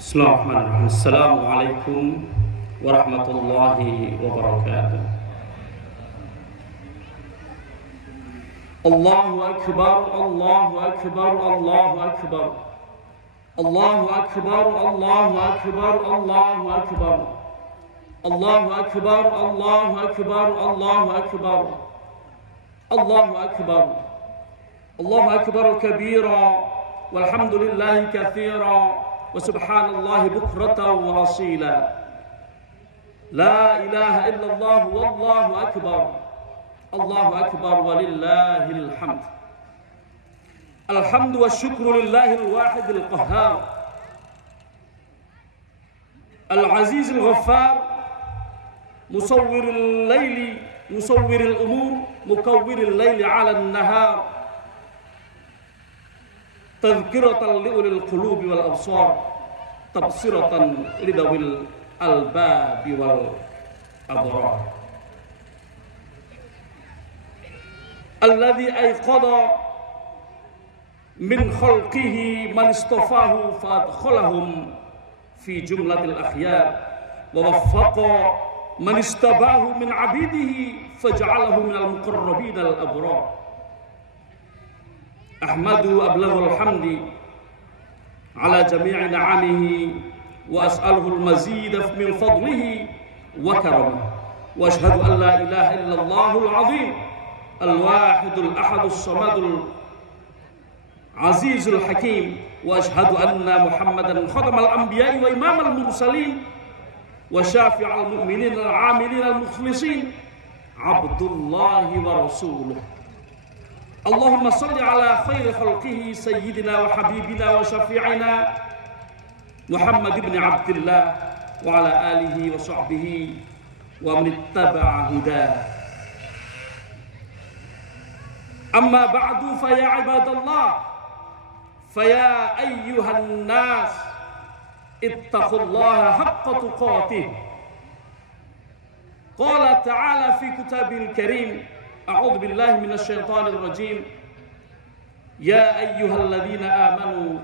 Bismillahirrahmanirrahim. Assalamualaikum warahmatullahi wabarakatuh. Allahu akbar, Allahu akbar, Allahu akbar. Allahu akbar, Allahu akbar, Allahu akbar. Allahu akbar, Allahu akbar, Allahu akbar. Allahu akbar. Allahu akbar kabira walhamdulillahi katsira. وسبحان الله بكرة وأصيلا لا إله إلا الله والله أكبر الله أكبر ولله الحمد الحمد والشكر لله الواحد القهار العزيز الغفار مصور الليل مصور الأمور مكور الليل على النهار تذكرة لأولي القلوب والأبصار تبصرة لذوي الألباب والأبرار الذي أيقظ من خلقه من اصطفاه فأدخلهم في جملة الأخيار ووفق من استباه من عبيده فجعله من المقربين الأبرار أحمده أبلغ الحمد على جميع نعمه وأسأله المزيد من فضله وكرمه وأشهد أن لا إله إلا الله العظيم الواحد الأحد الصمد العزيز الحكيم وأشهد أن محمدا خاتم الأنبياء وإمام المرسلين وشافع المؤمنين العاملين المخلصين عبد الله ورسوله اللهم صل على خير خلقه سيدنا وحبيبنا وشفيعنا محمد بن عبد الله وعلى آله وصحبه ومن اتبع هداه أما بعد فيا عباد الله فيا أيها الناس اتقوا الله حق تقاته قال تعالى في كتابه الكريم أعوذ بالله من الشيطان الرجيم يا أيها الذين آمنوا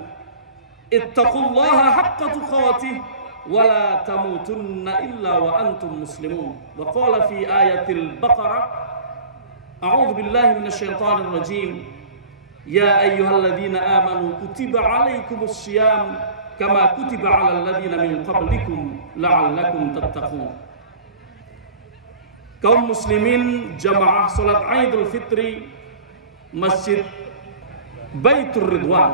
اتقوا الله حق تقاته ولا تموتن إلا وأنتم مسلمون وقال في آية البقرة أعوذ بالله من الشيطان الرجيم يا أيها الذين آمنوا كتب عليكم الصيام كما كتب على الذين من قبلكم لعلكم تتقون. Kaum muslimin jamaah salat Idul Fitri Masjid Baitur Ridwan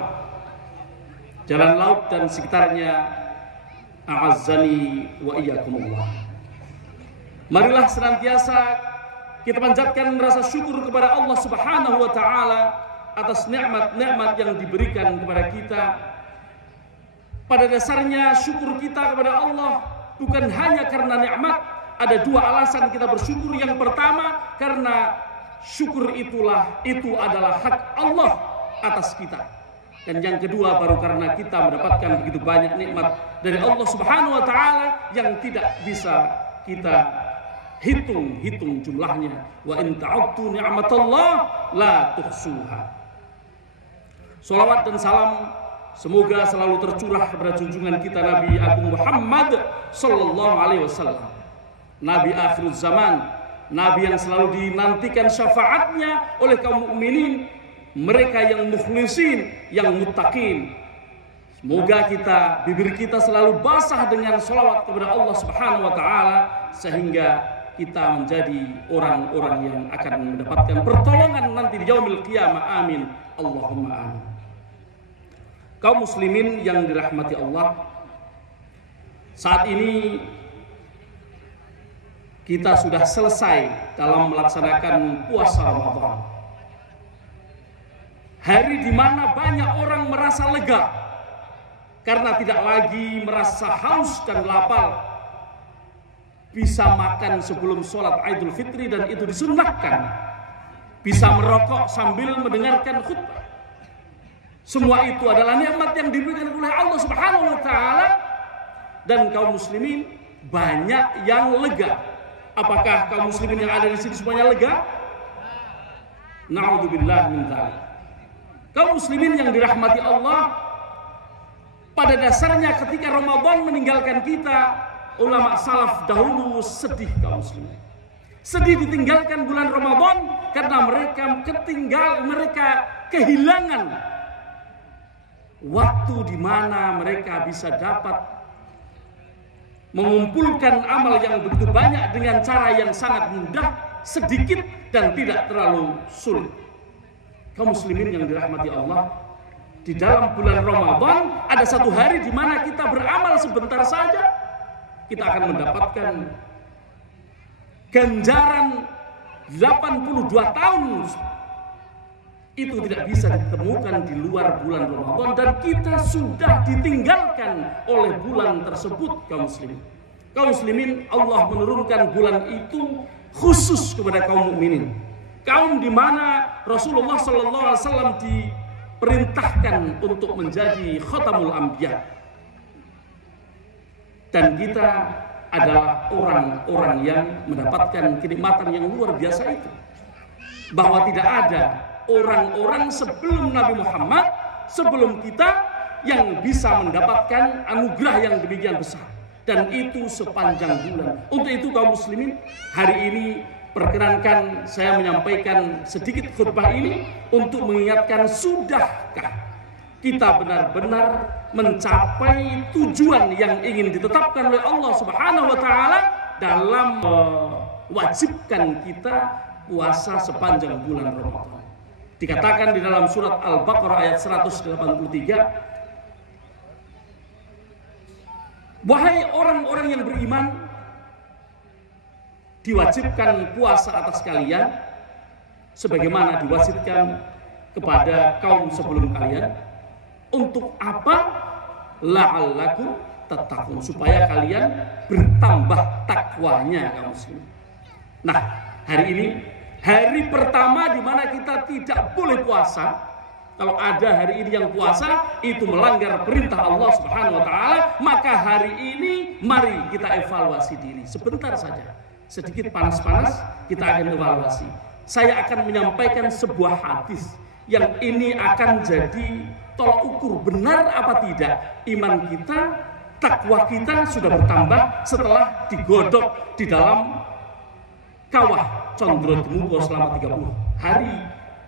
Jalan Laut dan sekitarnya, a'azzani wa iyyakumullah. Marilah senantiasa kita panjatkan rasa syukur kepada Allah Subhanahu wa taala atas nikmat-nikmat yang diberikan kepada kita. Pada dasarnya syukur kita kepada Allah bukan hanya karena nikmat. Ada dua alasan kita bersyukur. Yang pertama, karena syukur itu adalah hak Allah atas kita. Dan yang kedua, baru karena kita mendapatkan begitu banyak nikmat dari Allah Subhanahu wa taala yang tidak bisa kita hitung jumlahnya. Wa in ta'uddu ni'matallah la tuhsuha. Salawat dan salam semoga selalu tercurah kepada junjungan kita Nabi Agung Muhammad sallallahu alaihi wasallam. Nabi akhir zaman, Nabi yang selalu dinantikan syafaatnya oleh kaum mukminin, mereka yang mukhlisin, yang muttaqin. Semoga bibir kita selalu basah dengan sholawat kepada Allah Subhanahu wa taala sehingga kita menjadi orang-orang yang akan mendapatkan pertolongan nanti di yaumil qiyamah. Amin. Allahumma amin. Kaum muslimin yang dirahmati Allah, saat ini kita sudah selesai dalam melaksanakan puasa Ramadan. Hari di mana banyak orang merasa lega karena tidak lagi merasa haus dan lapar. Bisa makan sebelum sholat Idul Fitri dan itu disunnahkan. Bisa merokok sambil mendengarkan khutbah. Semua itu adalah nikmat yang diberikan oleh Allah Subhanahu wa taala, dan kaum muslimin banyak yang lega. Apakah kaum muslimin yang ada di sini semuanya lega? Na'udzubillah min dzalik. Kaum muslimin yang dirahmati Allah, Pada dasarnya ketika Ramadan meninggalkan kita, ulama salaf dahulu sedih kaum muslimin. Sedih ditinggalkan bulan Ramadan karena mereka kehilangan waktu di mana mereka bisa dapat mengumpulkan amal yang begitu banyak dengan cara yang sangat mudah, sedikit dan tidak terlalu sulit. Kaum muslimin yang dirahmati Allah, di dalam bulan Ramadan ada satu hari di mana kita beramal sebentar saja, kita akan mendapatkan ganjaran 82 tahun. Itu tidak bisa ditemukan di luar bulan Ramadan, dan kita sudah ditinggalkan oleh bulan tersebut. Kaum muslimin, Allah menurunkan bulan itu khusus kepada kaum mukminin, kaum di mana Rasulullah SAW diperintahkan untuk menjadi khatamul anbiya, dan kita adalah orang-orang yang mendapatkan kenikmatan yang luar biasa itu, bahwa tidak ada orang-orang sebelum Nabi Muhammad, sebelum kita, yang bisa mendapatkan anugerah yang demikian besar, dan itu sepanjang bulan. Untuk itu kaum muslimin, hari ini perkenankan saya menyampaikan sedikit khutbah ini untuk mengingatkan, sudahkah kita benar-benar mencapai tujuan yang ingin ditetapkan oleh Allah Subhanahu wa taala dalam mewajibkan kita puasa sepanjang bulan Ramadan. Dikatakan di dalam surat Al-Baqarah ayat 183, wahai orang-orang yang beriman, diwajibkan puasa atas kalian sebagaimana diwajibkan kepada kaum sebelum kalian. Untuk apa? La'allakum tattaqun, supaya kalian bertambah takwanya kaum muslimin. Nah, hari ini hari pertama di mana kita tidak boleh puasa. Kalau ada hari ini yang puasa itu melanggar perintah Allah Subhanahu wa taala, maka hari ini mari kita evaluasi diri sebentar saja. Sedikit panas-panas kita akan evaluasi. Saya akan menyampaikan sebuah hadis yang ini akan jadi tolak ukur benar apa tidak iman kita, takwa kita sudah bertambah setelah digodok di dalam kawah Condro Demuko selama 30 hari,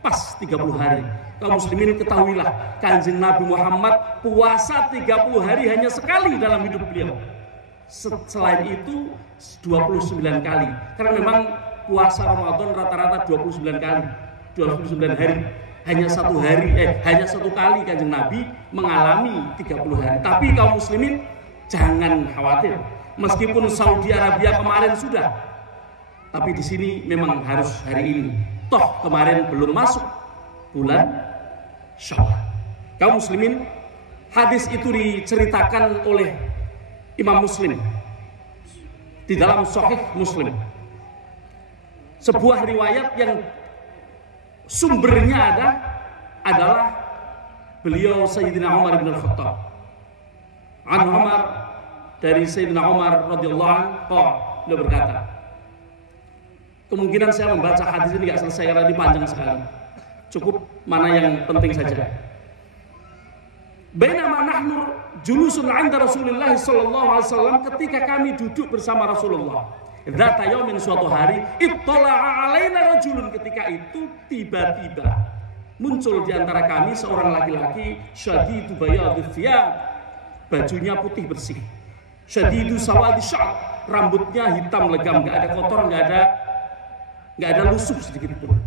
pas 30 hari. Kaum muslimin ketahuilah, Kanjeng Nabi Muhammad puasa 30 hari hanya sekali dalam hidup beliau. Selain itu 29 kali. Karena memang puasa Ramadan rata-rata 29 kali, 29 hari. Hanya satu kali Kanjeng Nabi mengalami 30 hari. Tapi kaum muslimin jangan khawatir. Meskipun Saudi Arabia kemarin sudah, tapi di sini memang harus hari ini. Toh kemarin belum masuk bulan Syawal. Kaum muslimin, hadis itu diceritakan oleh Imam Muslim di dalam Sahih Muslim. Sebuah riwayat yang sumbernya adalah beliau Sayyidina Umar bin Khattab. An Umar, dari Sayyidina Umar radhiyallahu anhu, beliau berkata, kemungkinan saya membaca hadis ini nggak selesai karena ini panjang sekali. Cukup mana yang penting saja. Bainama nahnu julusun 'inda Rasulillah sallallahu alaihi wasallam, ketika kami duduk bersama Rasulullah. Dzata yaumin, suatu hari, ittala'a alaina rajulun, ketika itu tiba-tiba muncul di antara kami seorang laki-laki, syadidu bayadhi thiyab, bajunya putih bersih, syadidu sawadi sya'r, rambutnya hitam legam, enggak ada kotor, enggak ada lusuh sedikit pun.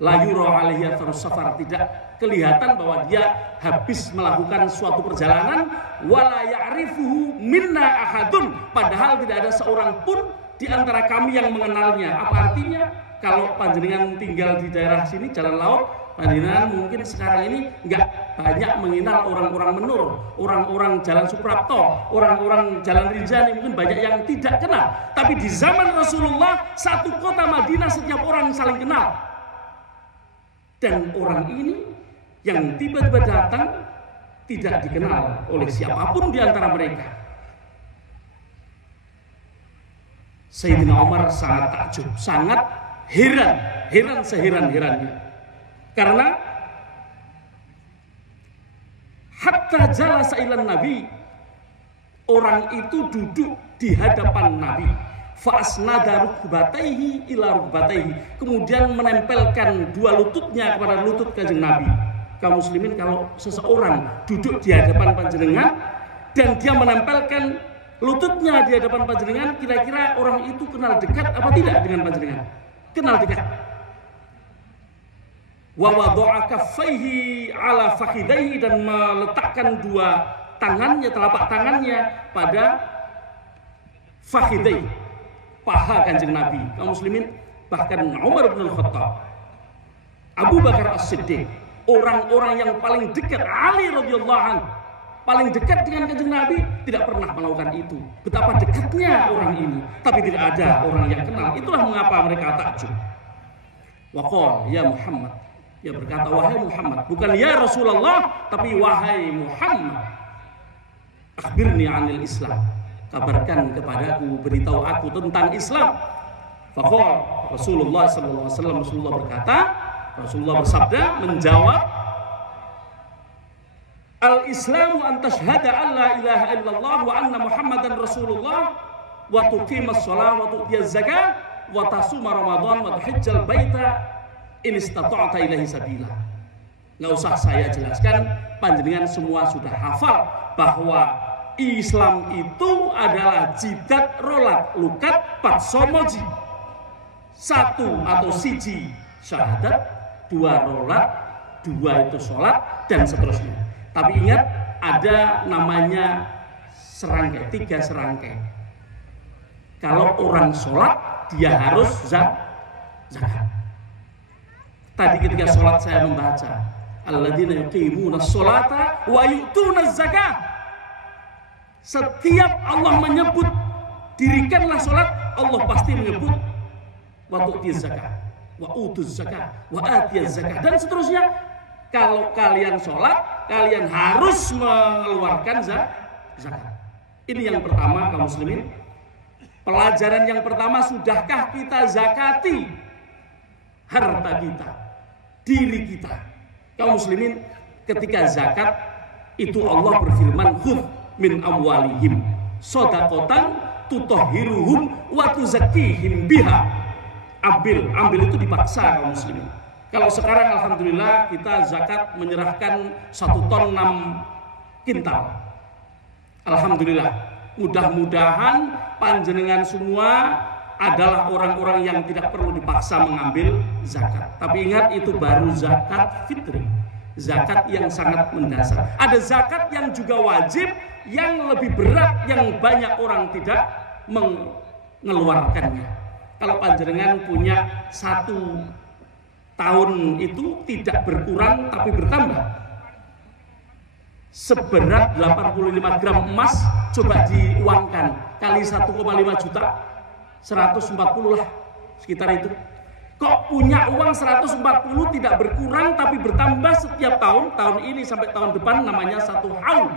La yura alaihi atharus safar, tidak kelihatan bahwa dia habis melakukan suatu perjalanan. Wala ya'rifuhu minna ahadun, padahal tidak ada seorang pun di antara kami yang mengenalnya. Apa artinya? Kalau panjenengan tinggal di daerah sini jalan laut, panjenengan mungkin sekarang ini nggak banyak mengenal orang-orang Menur, orang-orang Jalan Suprapto, orang-orang Jalan Rinjani, mungkin banyak yang tidak kenal. Tapi di zaman Rasulullah, satu kota Madinah setiap orang saling kenal. Dan orang ini yang tiba-tiba datang tidak dikenal oleh siapapun di antara mereka. Sayyidina Umar sangat takjub, sangat heran seheran-herannya. Karena hatta jalasa ilan Nabi. Orang itu duduk di hadapan Nabi. Fa asnada rukbataihi ila rukbataihi. Kemudian menempelkan dua lututnya kepada lutut kanjeng Nabi. Kaum muslimin, kalau seseorang duduk di hadapan panjenengan dan dia menempelkan lututnya di hadapan panjenengan, kira-kira orang itu kenal dekat apa tidak dengan panjenengan? Kenal dekat. Wa wada'a kaffaihi ala fakhidaihi, dan meletakkan dua tangannya, telapak tangannya pada fakhidai, paha kanjeng Nabi. Kaum muslimin, bahkan Umar bin Al-Khattab, Abu Bakar As-Siddiq, orang-orang yang paling dekat, Ali radhiyallahu anhu, paling dekat dengan kanjeng Nabi, tidak pernah melakukan itu. Betapa dekatnya orang ini, tapi tidak ada orang yang kenal. Itulah mengapa mereka takjub. Wa qala ya Muhammad, dia berkata wahai Muhammad, bukan ya Rasulullah, tapi wahai Muhammad, akhbirni anil Islam, kabarkan kepadaku, beritahu aku tentang Islam. Faqala Rasulullah sallallahu alaihi wasallam, Rasulullah berkata, Rasulullah bersabda menjawab, al-Islamu an tashhada an la ilaha illallah wa anna Muhammadan Rasulullah wa tuqimas shalah wa tu'tiyaz zakah wa tasuma Ramadan wa tuhajjal baita in istata'ta ilaihi sabila. Enggak usah saya jelaskan, panjenengan semua sudah hafal bahwa Islam itu adalah jidat rolat lukat pat somoji. Satu atau siji syahadat, dua rolat, dua itu sholat, dan seterusnya. Tapi ingat, ada namanya serangkai, 3 serangkai. Kalau orang sholat, dia harus zakat. Tadi ketika sholat saya membaca, alladzina yuqimuna sholata wa yu'tuna zakah. Setiap Allah menyebut dirikanlah sholat, Allah pasti menyebut wa tu'tiyaz zakah, wa utuz zakah, wa atiyaz zakah, dan seterusnya. Kalau kalian sholat, kalian harus mengeluarkan zakat. Ini yang pertama, kaum muslimin. Pelajaran yang pertama, sudahkah kita zakati harta kita, diri kita? Kaum muslimin, ketika zakat itu Allah berfirman, khudh min amwalihim shadaqatan tutahhiruhum wa tuzakkihim biha. Ambil itu dipaksa, kaum muslimin. Kalau sekarang alhamdulillah kita zakat menyerahkan 1 ton 6 kintal. Alhamdulillah. Mudah-mudahan panjenengan semua adalah orang-orang yang tidak perlu dipaksa mengambil zakat. Tapi ingat, itu baru zakat fitri, zakat yang sangat mendasar. Ada zakat yang juga wajib, yang lebih berat, yang banyak orang tidak mengeluarkannya. Kalau panjenengan punya 1 tahun itu tidak berkurang tapi bertambah, seberat 85 gram emas, coba diuangkan kali 1,5 juta, 140 lah sekitar itu. Kok punya uang 140 tidak berkurang tapi bertambah setiap tahun, tahun ini sampai tahun depan, namanya 1 haul.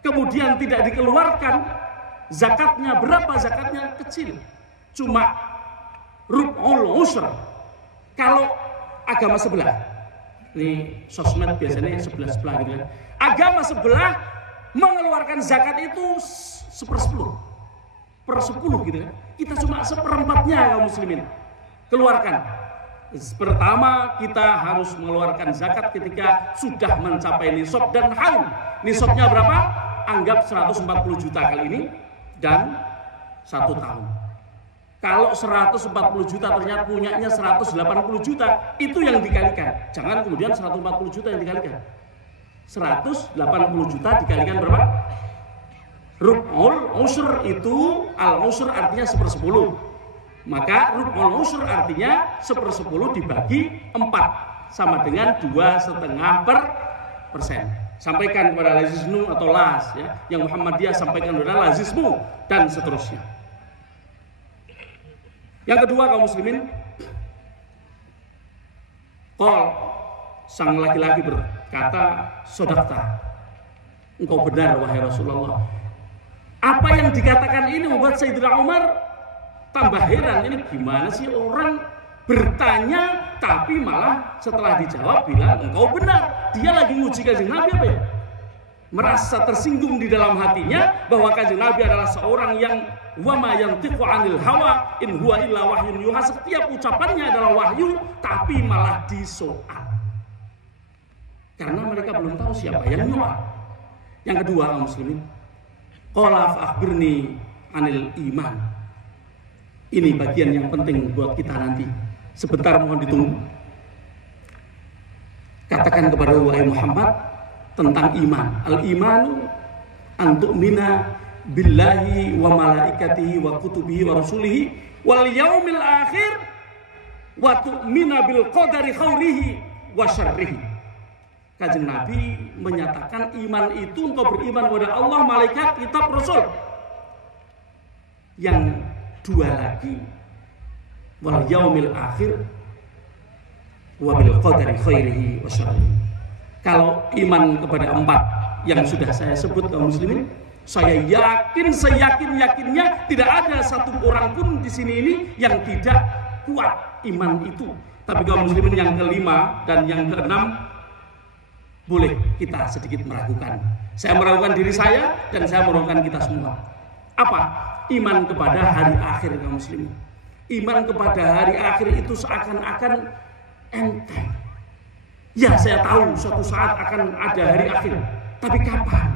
Kemudian tidak dikeluarkan zakatnya. Berapa zakatnya? Kecil, cuma rub'ul ushr. Kalau agama sebelah, ini sosmed biasanya sebelah gitu kan, agama sebelah mengeluarkan zakat itu 1/10, per 10 gitu kan. Kita cuma 1/4-nya, kaum muslimin keluarkan. Pertama, kita harus mengeluarkan zakat ketika sudah mencapai nisab dan haul. Nisabnya berapa? Anggap 140 juta kali ini dan 1 tahun. Kalau 140 juta ternyata punyanya 180 juta, itu yang dikalikan. Jangan kemudian 140 juta yang dikalikan. 180 juta dikalikan berapa? Rub'ul ushr itu, al-ushr artinya 1/10. Maka rub'ul ushr artinya 1/10 dibagi 4, sama dengan 2,5%. Sampaikan kepada lazismu atau las, ya. Yang Muhammadiyah sampaikan kepada lazismu, dan seterusnya. Yang kedua, kaum muslimin, qol, sang laki-laki berkata, sodakta, engkau benar wahai Rasulullah. Apa yang dikatakan ini membuat Sayyidina Umar tambah heran. Ini gimana sih orang bertanya tapi malah setelah dijawab bilang engkau benar. Dia lagi nguji kanjeng Nabi apa ya? merasa tersinggung di dalam hatinya bahwa Kanjeng Nabi adalah seorang yang wa ma yantiqu 'anil hawa in huwa illa wahyun yuha, setiap ucapannya adalah wahyu tapi malah disoal. Karena mereka belum tahu siapa yang nyoal. Yang kedua, kaum muslimin, qala fa akhbirni 'anil iman. Ini bagian yang penting buat kita nanti. Sebentar mohon ditunggu. Katakan kepada wahai Muhammad tentang iman. Al-imanu an tu'mina billahi wa malaikatihi wa kutubihi wa rasulihi wal yaumil akhir wa tu'mina bil qadari khairihi wa syarrihi. Kanjeng Nabi menyatakan iman itu engkau beriman kepada Allah, malaikat, kitab, rasul. Yang dua lagi, wal yaumil akhir wa bil qadari khairihi wa syarrihi. Kalau iman kepada empat yang sudah saya sebut kaum muslimin, saya yakin seyakin-yakinnya tidak ada satu orang pun di sini ini yang tidak kuat iman itu. Tapi kaum muslimin yang kelima dan yang keenam boleh kita sedikit meragukan. Saya meragukan diri saya dan saya meragukan kita semua. Apa? Iman kepada hari akhir kaum muslimin. Iman kepada hari akhir itu seakan-akan enteng. Ya, saya tahu suatu saat akan ada hari akhir. Tapi kapan?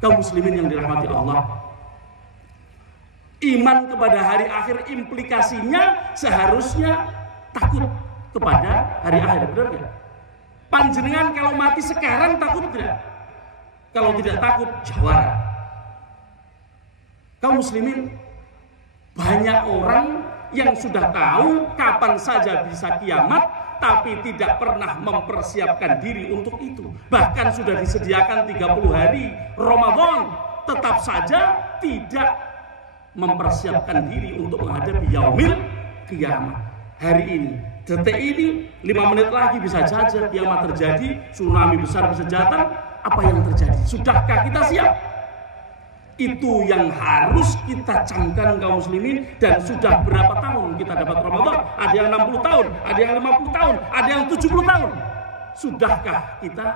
Kaum muslimin yang dirahmati Allah, iman kepada hari akhir implikasinya seharusnya takut kepada hari akhir, benar tidak? Panjenengan kalau mati sekarang takut tidak? Kalau tidak takut, jawara. Kaum muslimin, banyak orang yang sudah tahu kapan saja bisa kiamat, tapi tidak pernah mempersiapkan diri untuk itu. Bahkan sudah disediakan 30 hari Ramadan, tetap saja tidak mempersiapkan diri untuk menghadapi yaumil kiamat. Hari ini, detik ini, 5 menit lagi bisa saja kiamat terjadi, tsunami besar bisa datang. Apa yang terjadi? Sudahkah kita siap? Itu yang harus kita camkan kaum muslimin. Dan sudah berapa tahun kita dapat Ramadan? Ada yang 60 tahun, ada yang 50 tahun, ada yang 70 tahun. Sudahkah kita?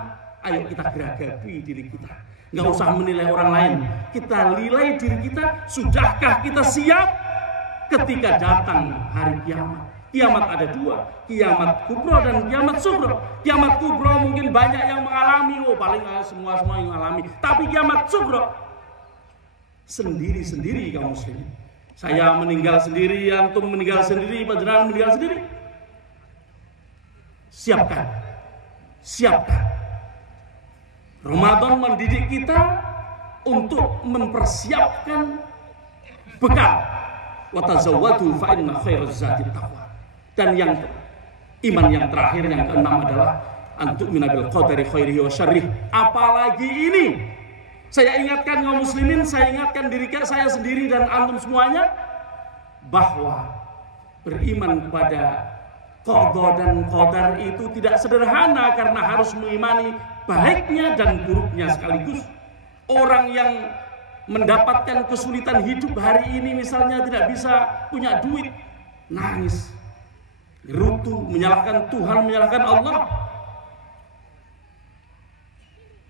Ayo kita geragapi diri kita. Nggak usah menilai orang lain. Kita nilai diri kita. Sudahkah kita siap ketika datang hari kiamat? Kiamat ada dua, kiamat kubro dan kiamat sugro. Kiamat kubro mungkin banyak yang mengalami, paling semua yang mengalami. Tapi kiamat sugro sendiri-sendiri kaum muslimin. Saya meninggal sendiri, antum meninggal sendiri, panjenengan meninggal sendiri. Siapkan. Ramadan mendidik kita untuk mempersiapkan bekal. Wa tazawwadu fa inna khairaz zadi taqwa. Dan yang iman yang terakhir, yang keenam adalah antu'mina bil qadari khairihi wa syarrihi. Apalagi ini saya ingatkan kaum muslimin, saya ingatkan diri saya sendiri dan antum semuanya, bahwa beriman kepada qada dan qadar itu tidak sederhana, karena harus mengimani baiknya dan buruknya sekaligus. Orang yang mendapatkan kesulitan hidup hari ini, misalnya tidak bisa punya duit, nangis, gerutu, menyalahkan Tuhan, menyalahkan Allah.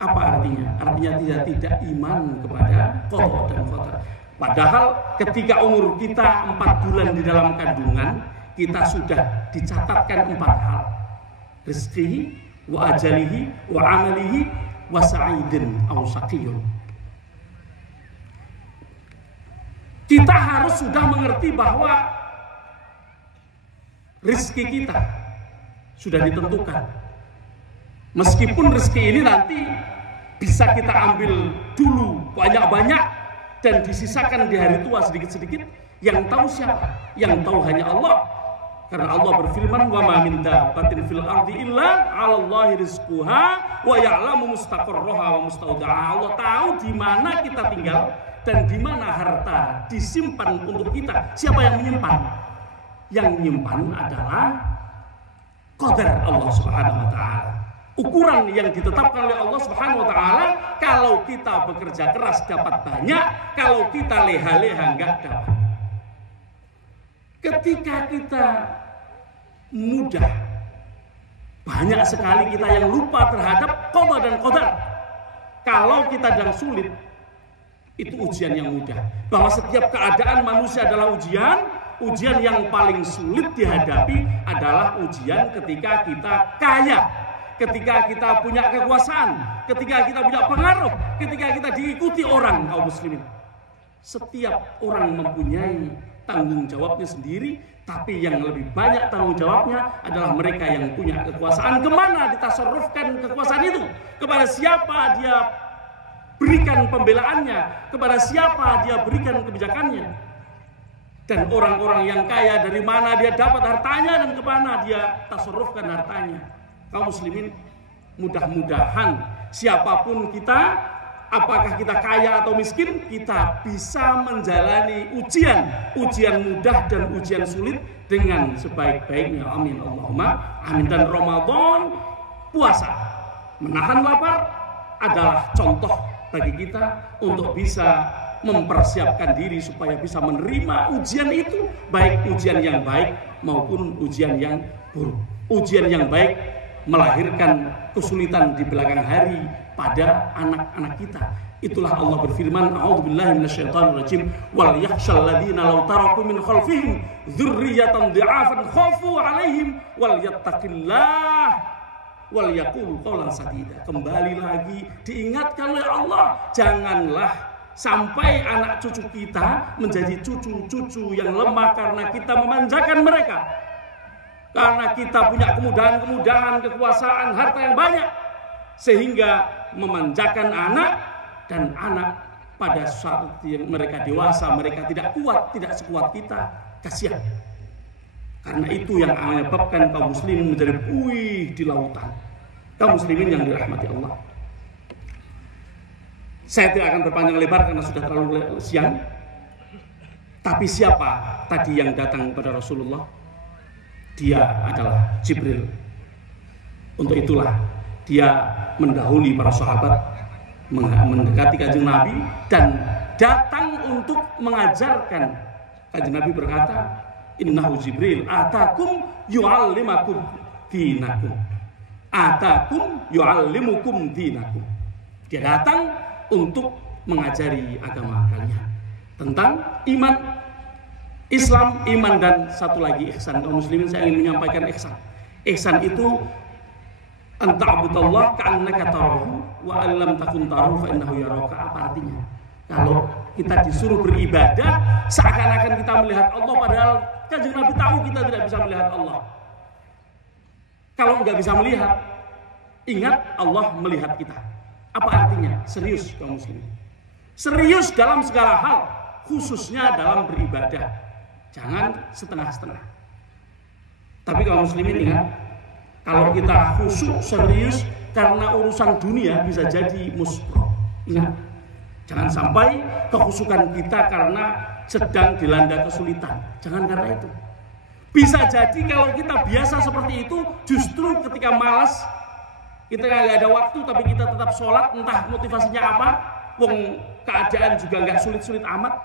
Apa artinya? Artinya tidak iman kepada qada dan qadar. Padahal ketika umur kita 4 bulan di dalam kandungan, kita sudah dicatatkan 4 hal. Rizqihi, wa ajalihi, wa amalihi, wa sa'idin aw saqiyun. Kita harus sudah mengerti bahwa rezeki kita sudah ditentukan. Meskipun rezeki ini nanti bisa kita ambil dulu banyak-banyak dan disisakan di hari tua sedikit-sedikit, yang tahu siapa? Yang tahu hanya Allah. Karena Allah berfirman, wa ma min dabbatin fil ardi illa 'alallahi rizquha wa ya'lamu mustaqarraha wa mustaudaha. Allah tahu di mana kita tinggal dan di mana harta disimpan untuk kita. Siapa yang menyimpan? Yang menyimpan adalah qadar Allah Subhanahu wa taala. Ukuran yang ditetapkan oleh Allah Subhanahu wa taala, kalau kita bekerja keras dapat banyak, kalau kita leha-leha enggak dapat. Ketika kita mudah, banyak sekali kita yang lupa terhadap qada dan qadar. kalau kita sedang sulit, itu ujian yang mudah. Bahwa setiap keadaan manusia adalah ujian yang paling sulit dihadapi adalah ujian ketika kita kaya, ketika kita punya kekuasaan, ketika kita punya pengaruh, ketika kita diikuti orang, kaum muslimin. Setiap orang mempunyai tanggung jawabnya sendiri, tapi yang lebih banyak tanggung jawabnya adalah mereka yang punya kekuasaan. Kemana ditasarrufkan kekuasaan itu? Kepada siapa dia berikan pembelaannya, kepada siapa dia berikan kebijakannya. Dan orang-orang yang kaya, dari mana dia dapat hartanya dan kemana dia tasarrufkan hartanya. Kaum muslimin, mudah-mudahan siapapun kita, apakah kita kaya atau miskin, kita bisa menjalani ujian mudah dan ujian sulit dengan sebaik-baiknya. Amin Allahumma amin. Dan Ramadan, puasa, menahan lapar adalah contoh bagi kita untuk bisa mempersiapkan diri supaya bisa menerima ujian itu, baik ujian yang baik maupun ujian yang buruk. Ujian yang baik melahirkan kesulitan di belakang hari pada anak-anak kita. Itulah Allah berfirman, a'udzubillahi minasyaitonirrajim, wal yakhshal ladzina law taraku min khalfihim dzurriyyatan dha'afan khafu 'alaihim wal yattaqillah wal yaqulu qawlan sadida. Kembali lagi diingatkan oleh Allah, janganlah sampai anak cucu kita menjadi cucu-cucu yang lemah karena kita memanjakan mereka, karena kita punya kemudahan-kemudahan, kekuasaan, harta yang banyak, sehingga memanjakan anak, dan anak pada saat yang mereka dewasa mereka tidak kuat, tidak sekuat kita, kasihan. Karena itu yang menyebabkan kaum muslimin menjadi buih di lautan. Kaum muslimin yang dirahmati Allah. Saya tidak akan berpanjang lebar karena sudah terlalu siang. Tapi siapa tadi yang datang kepada Rasulullah? Dia adalah Jibril. Untuk itulah dia mendahului para sahabat, mendekati Kanjeng Nabi dan datang untuk mengajarkan. Kanjeng Nabi berkata, innahu Jibril atakum yu'allimakum dinakum. Atakum yu'allimukum dinakum. Dia datang untuk mengajari agama kalian tentang iman, Islam, iman, dan satu lagi ihsan. Kaum muslimin, saya ingin menyampaikan ihsan. Ihsan itu anta'budallah ka'annaka tarahu wa allam takun tarahu fa innahu yaraka. Apa artinya? Kalau kita disuruh beribadah seakan-akan kita melihat Allah, padahal Kanjeng Nabi tahu kita tidak bisa melihat Allah. Kalau nggak bisa melihat, ingat Allah melihat kita. Apa artinya? Serius kaum muslimin. Serius dalam segala hal, khususnya dalam beribadah. Jangan setengah-setengah. Tapi kaum muslimin ingat, kalau kita khusyuk serius karena urusan dunia bisa jadi muspro. Ingat, jangan sampai kekhusyukan kita karena sedang dilanda kesulitan. Jangan karena itu. Bisa jadi kalau kita biasa seperti itu, justru ketika malas, kita nggak ada waktu, tapi kita tetap sholat, entah motivasinya apa, wong keadaan juga nggak sulit-sulit amat,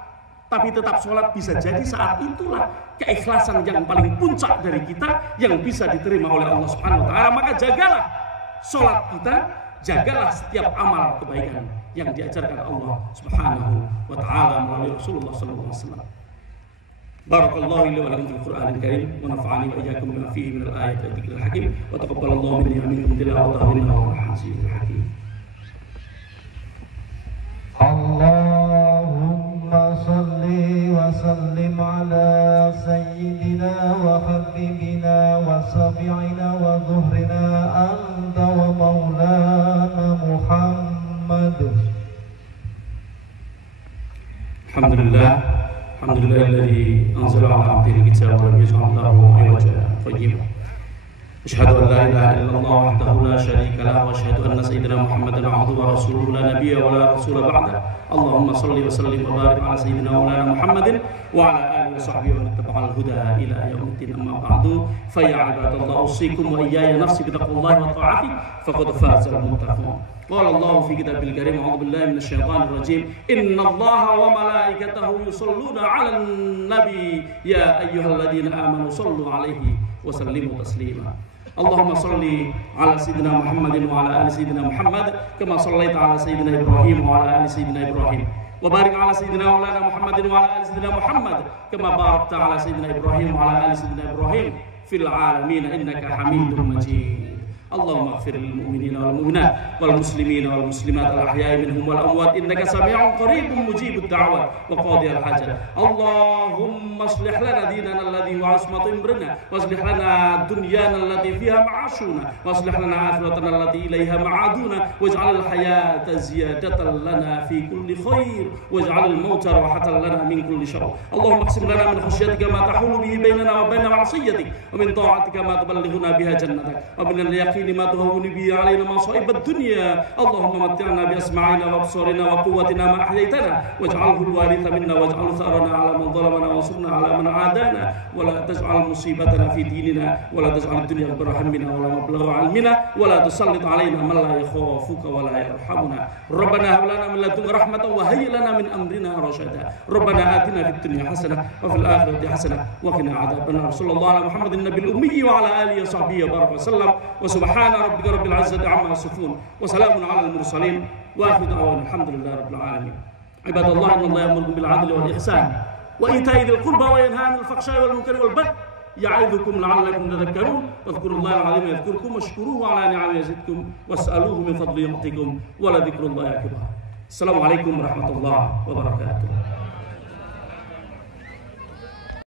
tapi tetap sholat, bisa jadi saat itulah keikhlasan yang paling puncak dari kita yang bisa diterima oleh Allah Subhanahu wa Ta'ala. Maka jagalah sholat kita, jagalah setiap amal kebaikan yang diajarkan Allah Subhanahu wa Ta'ala melalui Rasulullah sallallahu alaihi wasallam. Barakallahu li wa lakum fil Qur'anil Karim wa nafa'ani wa iyyakum bima fihi minal ayati wa dzikril hakim wa taqabbalallahu minni wa minkum tilawatahu innahu al-azizul hakim. Allahumma shalli wa sallim ala sayyidina wa habibina wa sabi'ina wa dhuhrina anta wa maulana Muhammad. Alhamdulillahilladzi anzala 'ala 'abdihi al-kitaba wa lam yaj'al lahu 'iwajan qayyima. Asyhadu an la ilaha illallah wahdahu la syarika lahu wa asyhadu anna sayyidina Muhammadan 'abduhu wa rasuluhu la nabiyya wa la rasula ba'da. Allahumma shalli wa sallim wa barik 'ala sayyidina Maulana Muhammadin wa 'ala alihi wa sahbihi wa man ittaba'al huda ila yaumiddin. Amma ba'du, fa ya 'ibadallah usikum wa iyaya nafsi bi taqwallahi wa ta'ati faqad faza al-muttaqun. Qala Allah fi kitabil karim, a'udzu billahi minasyaitonir rajim, innallaha wa malaikatahu yusholluna 'alan nabi ya ayyuhalladzina amanu shallu 'alaihi wa sallimu taslima. اللهم صل على سيدنا محمد وعلى آل سيدنا محمد كما صليت على سيدنا إبراهيم وعلى آل سيدنا إبراهيم وبارك على سيدنا مولانا محمد وعلى آل سيدنا محمد كما باركت على سيدنا إبراهيم وعلى آل سيدنا إبراهيم في العالمين إنك حميد مجيد. اللهم اغفر للمؤمنين والمؤمنات والمسلمين والمسلمات الأحياء منهم والأموات إنك سميع قريب مجيب الدعوات وقاضي الحاجات. اللهم اصلح لنا ديننا الذي هو عصمة أمرنا، واصلح لنا دنيانا التي فيها معاشنا، واصلح لنا آخرتنا التي إليها معادنا، واجعل الحياة زيادة لنا في كل خير، واجعل الموت راحة لنا من كل شر. اللهم اقسم لنا من خشيتك ما تحول به بيننا وبين معصيتك، ومن طاعتك ما تبلغنا بها جنتك، ومن اليقين ما تهون به علينا مصائب الدنيا. اللهم متعنا بأسماعنا وأبصارنا وقوتنا ما أحييتنا، واجعله الوارث منا، واجعل ثأرنا على من ظلمنا، وانصرنا على من عادانا، ولا تجعل مصيبتنا في ديننا، ولا تجعل الدنيا أكبر همنا ولا مبلغ علمنا، ولا تسلط علينا من لا يخافك ولا يرحمنا. ربنا هب لنا من لدنك رحمة وهيئ لنا من أمرنا رشدا. ربنا آتنا في الدنيا حسنة وفي الآخرة حسنة وقنا عذاب النار. صلى الله على محمد النبي الأمي وعلى آله وصحبه وبارك وسلم. وسبحان ربك رب العزة عما يصفون وسلام على المرسلين وآخر دعوانا الحمد لله رب العالمين. عباد الله إن الله يأمركم بالعدل والإحسان وإيتاء ذي القربى وينهى عن الفحشاء والمنكر والبغي يعظكم لعلكم تذكرون. واذكروا الله العظيم يذكركم واشكروه على نعمه يزدكم واسألوه من فضله يعطيكم ولذكر الله أكبر. السلام عليكم ورحمة الله وبركاته.